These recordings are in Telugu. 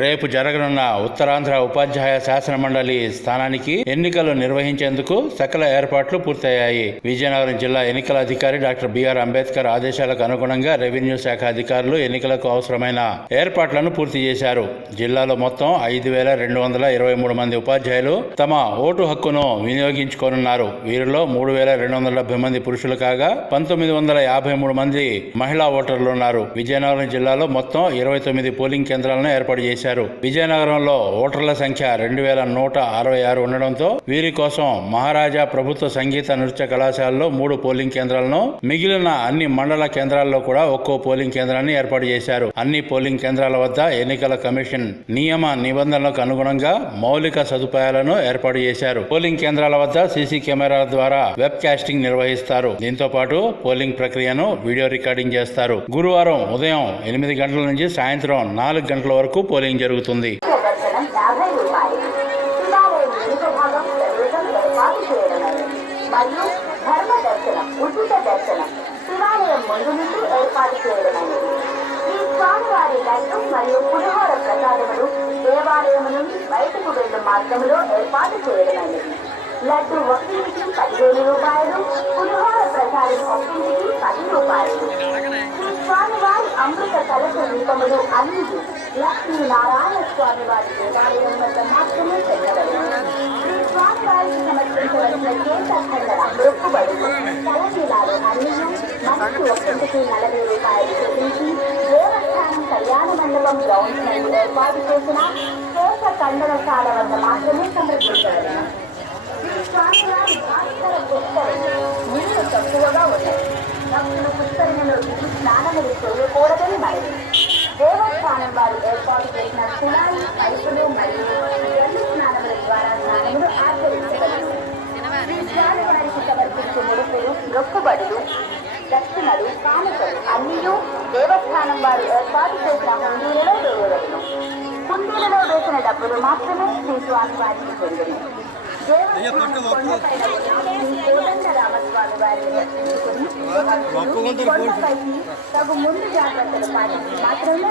రేపు జరగనున్న ఉత్తరాంధ్ర ఉపాధ్యాయ శాసన మండలి స్థానానికి ఎన్నికలు నిర్వహించేందుకు సకల ఏర్పాట్లు పూర్తయ్యాయి. విజయనగరం జిల్లా ఎన్నికల అధికారి డాక్టర్ బిఆర్ అంబేద్కర్ ఆదేశాలకు అనుగుణంగా రెవెన్యూ శాఖ అధికారులు ఎన్నికలకు అవసరమైన ఏర్పాట్లను పూర్తి చేశారు. జిల్లాలో మొత్తం ఐదు వేల రెండు వందల ఇరవై మూడు మంది ఉపాధ్యాయులు తమ ఓటు హక్కును వినియోగించుకోనున్నారు. వీరిలో మూడు వేల రెండు వందల డెబ్బై మంది పురుషులు కాగా పంతొమ్మిది వందల యాభై మూడు మంది మహిళా ఓటర్లు ఉన్నారు. విజయనగరం జిల్లాలో మొత్తం ఇరవై తొమ్మిది పోలింగ్ కేంద్రాలను ఏర్పాటు చేశారు. విజయనగరంలో ఓటర్ల సంఖ్య రెండు వేల నూట అరవై ఆరు ఉండడంతో వీరి కోసం మహారాజా ప్రభుత్వ సంగీత నృత్య కళాశాలలో మూడు పోలింగ్ కేంద్రాలను మిగిలిన అన్ని మండల కేంద్రాల్లో కూడా ఒక్కో పోలింగ్ కేంద్రాన్ని ఏర్పాటు చేశారు. అన్ని పోలింగ్ కేంద్రాల వద్ద ఎన్నికల కమిషన్ నియమ నిబంధనలకు అనుగుణంగా మౌలిక సదుపాయాలను ఏర్పాటు చేశారు. పోలింగ్ కేంద్రాల వద్ద సీసీ కెమెరాల ద్వారా వెబ్ కాస్టింగ్ నిర్వహిస్తారు. దీంతో పాటు పోలింగ్ ప్రక్రియను వీడియో రికార్డింగ్ చేస్తారు. గురువారం ఉదయం ఎనిమిది గంటల నుంచి సాయంత్రం నాలుగు గంటల వరకు పోలింగ్ జరుగుతుంది. దర్శనం యాభై రూపాయలు మరియు ధర్మ దర్శనం ఉచిత దర్శనం శివాలయం ముందు నుండి ఏర్పాటు చేయడమైనది ఈ స్వామివారి లడ్డు మరియు పులిహోర ప్రసాదములు దేవాలయం నుండి బయటకు వెళ్ళు మార్గంలో ఏర్పాటు చేయడమైనది లడ్డు ఒక్కింటికి పదివేలు రూపాయలు పులిహోర ప్రసాదం ఒక్కింటికి పది రూపాయలు శ్రీ స్వామివారి అమృత కలశ రూపములు అన్ని లక్ష్మీనారాయణ స్వామి వారి దేవాలయం వద్ద మాత్రమే చెందగలరు శ్రీ స్వామివారికి సమర్పించవలసిన కేంద్ర మొక్కుబడి తలశీలాలు అన్ని మనసు ఒక్కింటికి నలభై రూపాయలు చెల్లించి దేవస్థానం కళ్యాణ మండపం గ్రౌండ్ నందు ఏర్పాటు చేసిన కేశ కండనశాల వద్ద మాత్రమే సమర్పించగలరు శ్రీ స్వామివారి భాస్కర పుష్కరిణి నీళ్లు తక్కువగా ఉన్నాయి భక్తులు పుష్కరిణిలో దిగి స్నానములు చేయకూడదని మరి దేవస్థానం వారు ఏర్పాటు చేసిన కులాలు పైపులు మరియు రెండు స్నానముల ద్వారా స్నానములు ఆచరించగలరు శ్రీ స్వామివారికి సమర్పించే ముడుపులు మొక్కుబడులు దక్షిణలు కానుకలు అన్నీ దేవస్థానం వారు ఏర్పాటు చేసిన హుండీలలో వేయవలను హుండీలలో వేసిన డబ్బులు మాత్రమే శ్రీస్వామి వారికి చెందినవి దేవస్థానం రామస్వామి శ్రీ వారిని తగు ముందు జాగ్రత్తలు పాటించి మాత్రమే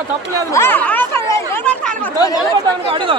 అడుగు తప్పలేదు ఇప్పుడు నిలబడ్డానికి అడుగు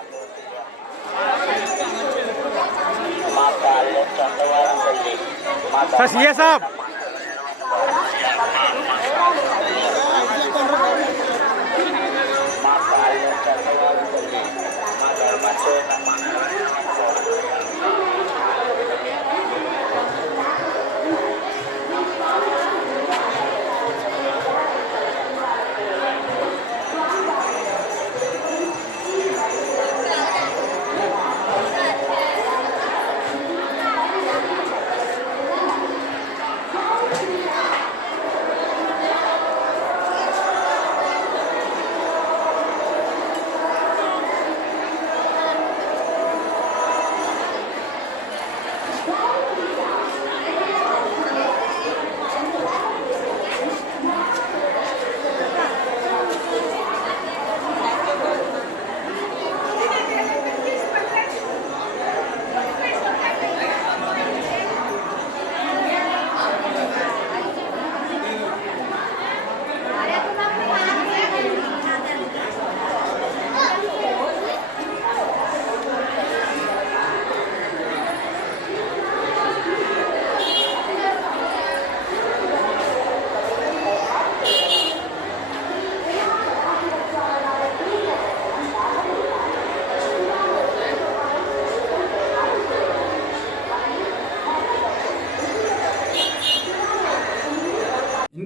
सर सीए साहब।